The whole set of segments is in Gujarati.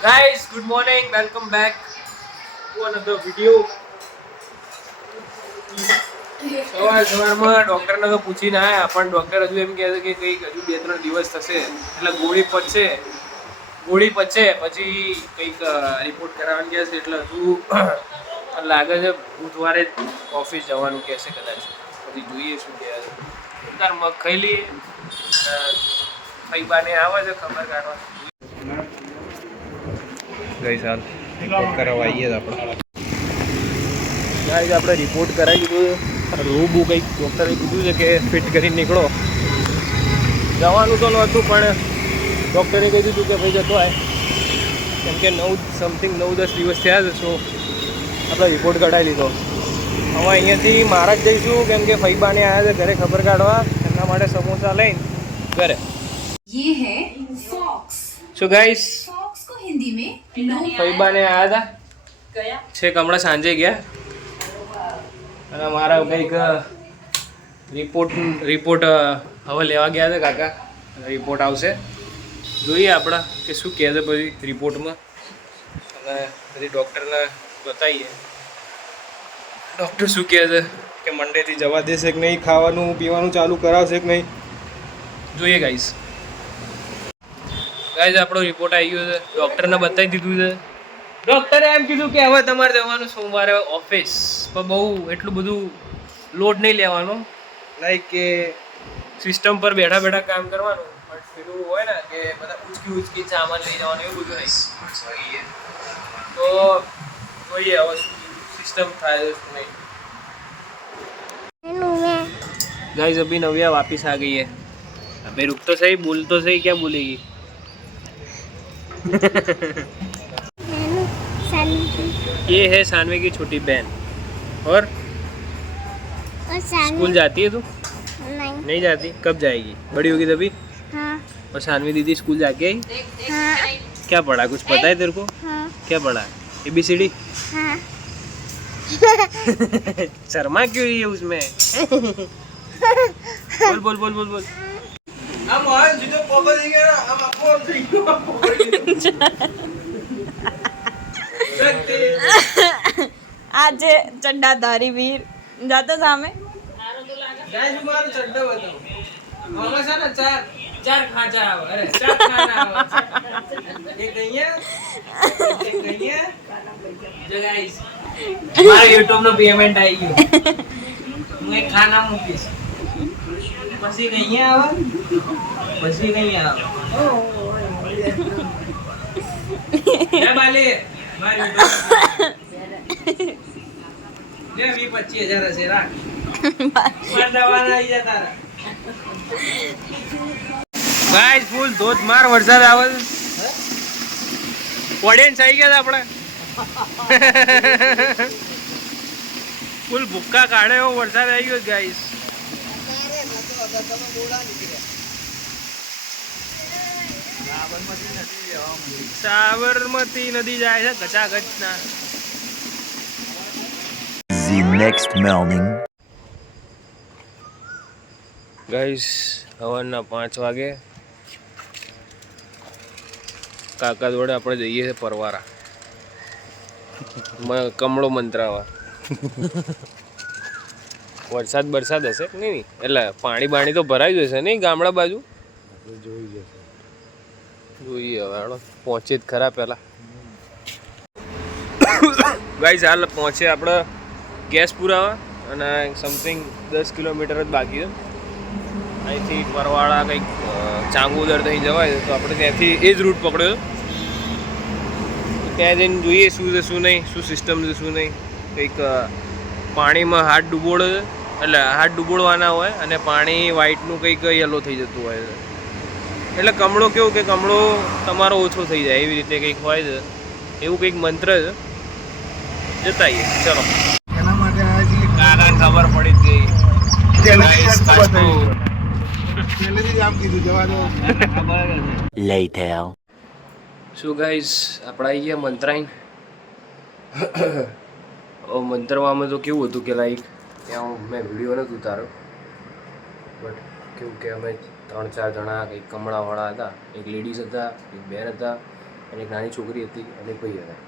Guys, good morning. Welcome back to another video. સવારમાં ડોક્ટરને તો પૂછીને આયા પણ ડોક્ટર હજુ એમ કહે છે કે કંઈક હજુ 2-3 દિવસ થશે એટલે ગોળી પચશે પછી કંઈક રિપોર્ટ કરાવવાની કહે છે એટલે હજુ લાગે છે બુધવારે ઓફિસ જવાનું કહે છે કદાચ પછી જોઈએ શું કહે છે તાર મગ ખાઈ લઈએ ફઈબાને આવે છે ખબર કાઢવા ગઈ સાલ રિપોર્ટ કરાવવા આવીએ આપણે રિપોર્ટ કરાવી દીધું રોબું કંઈક ડૉક્ટરે કીધું છે કે ફિટ કરીને નીકળો જવાનું તો નહોતું પણ ડૉક્ટરે કહી દીધું કે ભાઈ જતો આય કેમ કે 9-10 દિવસ થયા છે સો આપણે રિપોર્ટ કઢાવી લીધો હવે અહીંયાથી મારા જ જઈશું કેમ કે ફઈબાને આવ્યા છે ઘરે ખબર કાઢવા એમના માટે સમોસા લઈને ઘરે સો ગાઈસ हिंदी में ફઈબાને આવ્યા હતા છેક હમણાં સાંજે ગયા અને મારા કંઈક રિપોર્ટ હવે લેવા ગયા છે કાકા રિપોર્ટ આવશે જોઈએ આપણે કે શું કહે છે પછી રિપોર્ટમાં અને પછી ડૉક્ટરને બતાવીએ ડૉક્ટર શું કહે છે કે મંડેથી જવા દેશે કે નહીં ખાવાનું પીવાનું ચાલુ કરાવશે કે નહીં જોઈએ ગાઈસ આપણો રિપોર્ટ આવી ગયો છે ડૉક્ટરને બતાવી દીધું છે ડૉક્ટરે એમ કીધું કે હવે તમારે જવાનું સોમવારે ઓફિસ પણ બહુ એટલું બધું લોડ નહીં લેવાનો લાઈક કે સિસ્ટમ પર બેઠા બેઠા કામ કરવાનું પણ પેલું હોય ને કે બધા ઉચકી સામાન લઈ જવાનું એવું બધું નહીં તો જોઈએ હવે સિસ્ટમ થાય છે શું નહીં गाइस अभी नव्या वापस आ गई है अबे रुक तो सही बोल तो सही क्या बोलेगी ये है सानवी की छोटी बहन और स्कूल जाती है तू नहीं जाती कब जाएगी बड़ी होगी तभी हाँ। और सानवी दीदी स्कूल जाके आई हाँ। क्या पढ़ा कुछ पता है तेरे को हाँ। क्या पढ़ा ABCD हाँ। शर्मा क्यों रही है उसमें बोल बोल बोल बोल बोल हम आज जितो पापा देंगे ना हम आपको આજે ચડ્ડાધારી વીર જાતો સામે गाइस तुम्हारा चड्डा बताओ हमारा सा ना चार खांचा आवा अरे चार खाना आवा ये कहीं है जो गाइस हमारा YouTube નો પેમેન્ટ આવી ગયો હું એક ખાના મૂકીશ પછી કઈ આવા લે બાલે મારી લે 20-25,000 હશે રાખ માર દવાના આવી જા તારા ગાઈસ ફૂલ ધોધમાર વરસાદ આવે છે ઓડિયન્સ આવી ગયા આપણે ફૂલ ભૂક્કા કાઢે એવો વરસાદ આવી ગયો ગાઈસ સાબરમતી નદી જાય છે ગચાગચ ના The next morning. ગાઈસ સવારના 5 વાગે કાકા જોડે આપણે જઈએ છીએ પરવારા કમળો મંત્રાવા વરસાદ હશે કે નહીં એટલે પાણી તો ભરાઈ જશે નહીં ગામડા બાજુ જોઈએ હવે હાલો પહોંચે જ ખરા પહેલાં ગાઈસ હાલ પહોંચે આપણે ગેસ પુરાવા અને સમથિંગ 10 કિલોમીટર જ બાકી છે અહીંથી પરવાળા કંઈક ચાંગોદર થઈ જવાય તો આપણે ત્યાંથી એ જ રૂટ પકડ્યો ત્યાં જઈને જોઈએ શું છે શું નહીં શું સિસ્ટમ છે શું નહીં કંઈક પાણીમાં હાથ ડૂબોળે એટલે હાથ ડૂબોળવાના હોય અને પાણી વ્હાઈટનું કંઈક યલો થઈ જતું હોય છે એટલે કમળો કેવું કે કમળો તમારો ઓછો થઈ જાય એવી રીતે કંઈક હોય છે એવું કંઈક મંત્ર છે જતાઈએ ચલો કાકા ખબર પડી જ ગઈ Later. શું ગાઈસ આપણે આવી ગયા મંત્રાઈન મંત્રવામાં તો કેવું હતું કે લાઈક ત્યાં મેં વિડીયો નથી ઉતાર્યો બટ કેવું કે અમે 3-4 જણા કંઈક કમળાવાળા હતા એક લેડીઝ હતા એક બેન હતા અને એક નાની છોકરી હતી અને એક ભાઈ હતા.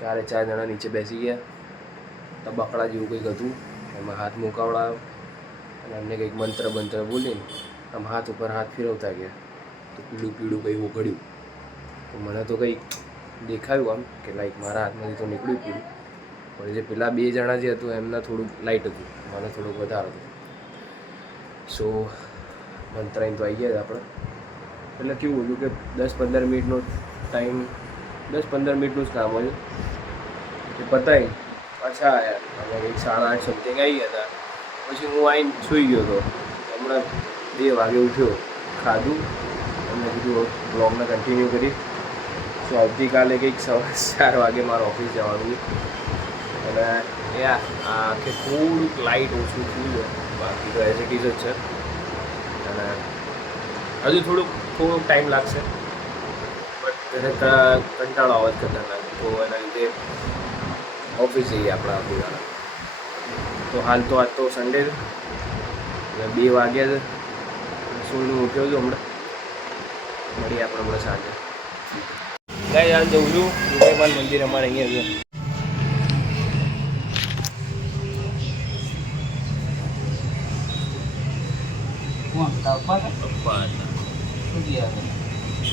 ચારે ચાર જણા નીચે બેસી ગયા. તબકડા જેવું કંઈક હતું, એમાં હાથ મુકાવડાયો અને એમને કંઈક મંત્ર બંત્ર બોલીને આમ હાથ ઉપર હાથ ફેરવતા ગયા. તો પીળું પીળું કંઈ ઉઘડ્યું. તો મને તો કંઈક દેખાયું આમ કે લાઈક મારા હાથમાંથી તો નીકળ્યું પીળું, પણ જે પેલા બે જણા જે હતું એમના થોડુંક લાઇટ હતું, મને થોડુંક વધારે હતું. સો મંત્રાઈને તો આવી ગયા આપણે. એટલે કેવું હતું કે 10-15 મિનિટનો ટાઈમ, 10-15 મિનિટનું જ કામ હતું. એ પતાવી પાછા આવ્યા અને કંઈક 8:30 સમથિંગ આવી ગયા હતા. પછી હું આવીને સૂઈ ગયો હતો. હમણાં 2 વાગે ઉઠ્યો, ખાધું, એમને કીધું બ્લોગને કન્ટિન્યુ કરી. સો આવતીકાલે કંઈક સવારે 4 વાગે મારે ઓફિસ જવાનું છે. અને આખે થોડુંક લાઇટ ઓછું થયું છે, બાકી તો એઝ ઇટ ઇઝ જ છે. અને હજુ થોડોક ટાઈમ લાગશે, બટ કંટાળો આવે જ ખતરનાક. તો એના લીધે ઓફિસ જઈએ આપણે આવતીકાલે. તો હાલ તો આજ તો સન્ડે છે, 2 વાગ્યા છે, સૂઈને ઉઠ્યો છું હમણાં. મળીએ આપણે હમણાં સાંજે. ગાઈસ હાલ જઉં છું રૂપેમાલ મંદિર, અમારે અહીંયા છે. પપ્પા હતા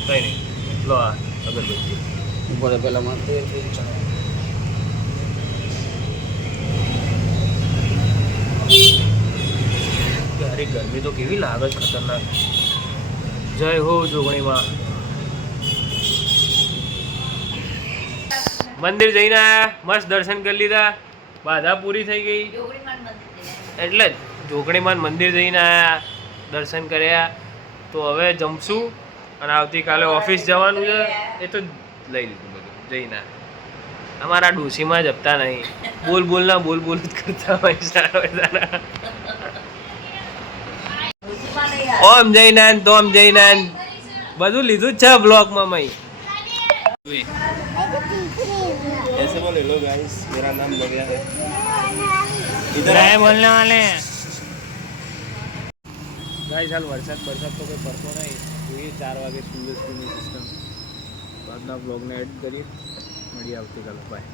કંઈ નહીં. લો આ અગરબત્તી ઉપર પેલા માથે અરે ગરમી તો કેવી લાગે છે, ખતરનાક. જય હો જોગણીમાં. મંદિર જઈને આયા, મસ્ત દર્શન કરી લીધા, બાધા પૂરી થઈ ગઈ. એટલે જ જોગણીમાં મંદિર જઈને આયા, દર્શન કર્યા. તો હવે જમશું અને આવતીકાલે ઓફિસ જવાનું છે. એ તો લઈ લીધું બધું જઈને. અમારા ડોશીમાં જપતા નહીં, બોલ જ કરતા હોય. ઓમ જયનાન તોમ જયનાન બધું લીધું જ છે બ્લોગમાં. મય ऐसे बोले लो गाइस, मेरा नाम बगैर है. इधर है बोलने वाले. गाइस हाल वरसाद तो कोई પડતો નહીં. જોઈએ 4 વાગે સૂર્યની સિસ્ટમ. આજના બ્લોગને એડ કરીએ. મળીએ આવતીકાલે. બાય.